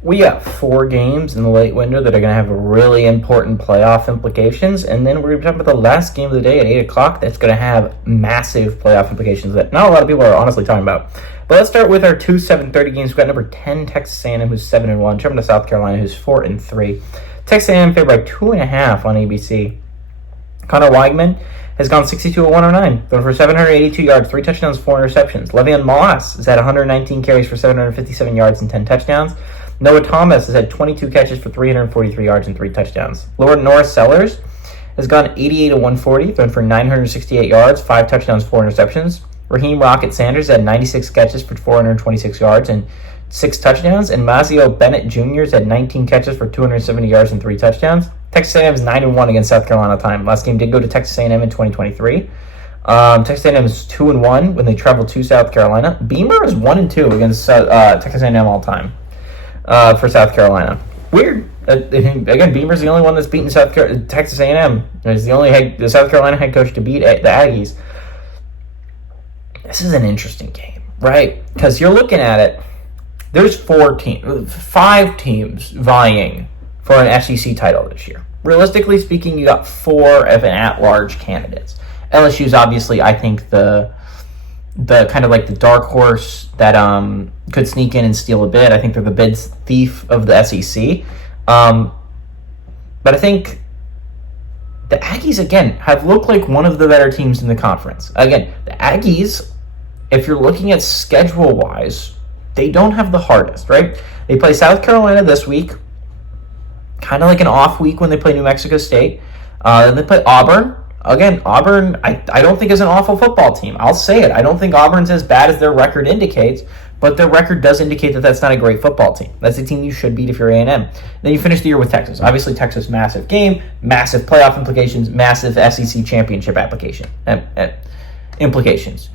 We got 4 games in the late window that are going to have really important playoff implications, and then we're going to talk about the last game of the day at 8 o'clock that's going to have massive playoff implications that not a lot of people are honestly talking about. But let's start with our two 7:30 games. We've got number 10, Texas A&M, who's 7-1, jumping to South Carolina, who's 4-3. Texas A&M favored by 2.5 on ABC. Connor Weigman has gone 62-109, going for 782 yards, 3 touchdowns, 4 interceptions. Le'Veon Moss has had 119 carries for 757 yards and 10 touchdowns. Noah Thomas has had 22 catches for 343 yards and 3 touchdowns. Lord Norris Sellers has gone 88-140, thrown for 968 yards, 5 touchdowns, 4 interceptions. Raheem Rocket Sanders had 96 catches for 426 yards and 6 touchdowns. And Mazio Bennett Jr. has had 19 catches for 270 yards and 3 touchdowns. Texas A&M is 9-1 against South Carolina time. Last game did go to Texas A&M in 2023. Texas A&M is 2-1 when they travel to South Carolina. Beamer is 1-2 against Texas A&M all time. For South Carolina. Weird. Again, Beamer's the only one that's beaten Texas A&M. He's the South Carolina head coach to beat the Aggies. This is an interesting game, right? Because you're looking at it, there's 5 teams vying for an SEC title this year. Realistically speaking, you got 4 of an at-large candidates. LSU's obviously, I think, the kind of like the dark horse that could sneak in and steal a bid. I think they're the bid thief of the SEC. But I think the Aggies, again, have looked like one of the better teams in the conference. Again, the Aggies, if you're looking at schedule-wise, they don't have the hardest, right? They play South Carolina this week, kind of like an off week when they play New Mexico State. Then they play Auburn. Again, Auburn, I don't think is an awful football team. I'll say it. I don't think Auburn's as bad as their record indicates, but their record does indicate that that's not a great football team. That's a team you should beat if you're A&M. Then you finish the year with Texas. Obviously, Texas, massive game, massive playoff implications, massive SEC championship implications.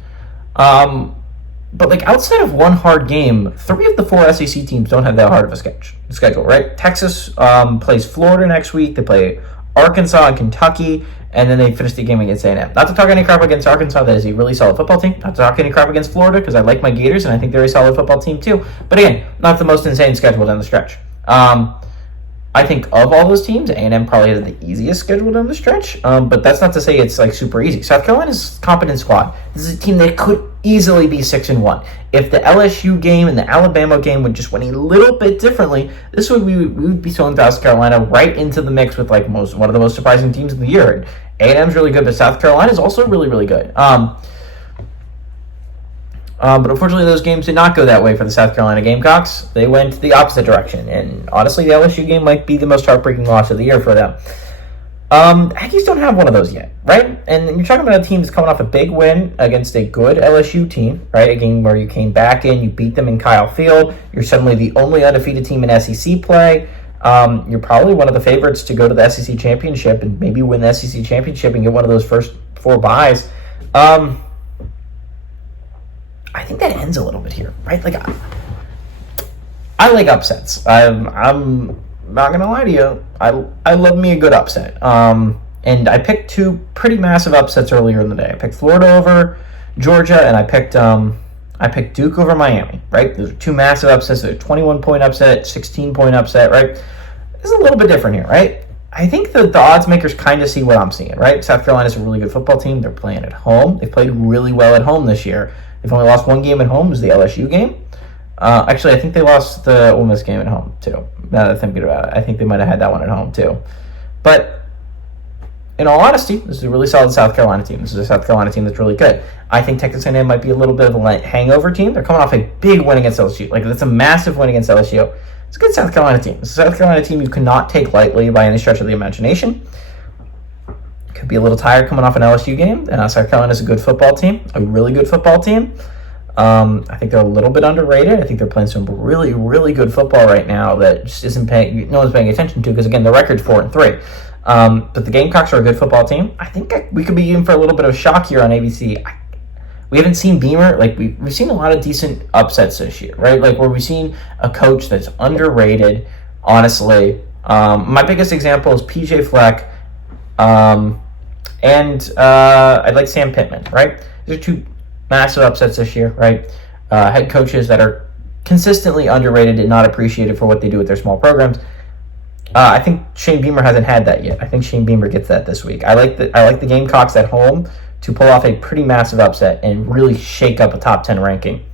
But like outside of one hard game, 3 of the 4 SEC teams don't have that hard of a schedule, right? Texas plays Florida next week. They play Arkansas and Kentucky, and then they finish the game against A&M. Not to talk any crap against Arkansas, that is a really solid football team. Not to talk any crap against Florida, because I like my Gators, and I think they're a solid football team too. But again, not the most insane schedule down the stretch. I think of all those teams, A&M probably has the easiest schedule down the stretch, but that's not to say it's like super easy. South Carolina's a competent squad. This is a team that could easily be 6-1. If the LSU game and the Alabama game would just went a little bit differently, we would be throwing South Carolina right into the mix with like one of the most surprising teams of the year. A&M's really good, but South Carolina's also really, really good. But unfortunately, those games did not go that way for the South Carolina Gamecocks. They went the opposite direction. And honestly, the LSU game might be the most heartbreaking loss of the year for them. Aggies don't have one of those yet, right? And you're talking about a team that's coming off a big win against a good LSU team, right? A game where you came back in, you beat them in Kyle Field. You're suddenly the only undefeated team in SEC play. You're probably one of the favorites to go to the SEC championship and maybe win the SEC championship and get one of those first 4 byes. I think that ends a little bit here, right? Like, I like upsets. I'm not gonna lie to you. I love me a good upset. And I picked 2 pretty massive upsets earlier in the day. I picked Florida over Georgia, and I picked Duke over Miami. Right? Those are 2 massive upsets. They're 21-point upset, 16-point upset. Right? This is a little bit different here, right? I think the odds makers kind of see what I'm seeing, right? South Carolina's a really good football team. They're playing at home. They've played really well at home this year. They've only lost 1 game at home. It was the LSU game. Actually, I think they lost the Ole Miss game at home, too. Now that I'm thinking about it, I think they might have had that one at home, too. But in all honesty, this is a really solid South Carolina team. This is a South Carolina team that's really good. I think Texas A&M might be a little bit of a hangover team. They're coming off a big win against LSU. Like, that's a massive win against LSU. It's a good South Carolina team. It's a South Carolina team you cannot take lightly by any stretch of the imagination. Could be a little tired coming off an LSU game. South Carolina's a good football team, a really good football team. I think they're a little bit underrated. I think they're playing some really, really good football right now that just no one's paying attention to because, again, the record's 4-3. But the Gamecocks are a good football team. I think we could be in for a little bit of shock here on ABC. We haven't seen Beamer. Like, we've seen a lot of decent upsets this year, right? Like, where we've seen a coach that's underrated, honestly. My biggest example is PJ Fleck. And I'd like Sam Pittman, right? These are 2 massive upsets this year, right? Head coaches that are consistently underrated and not appreciated for what they do with their small programs. I think Shane Beamer hasn't had that yet. I think Shane Beamer gets that this week. I like the Gamecocks at home to pull off a pretty massive upset and really shake up a top 10 ranking.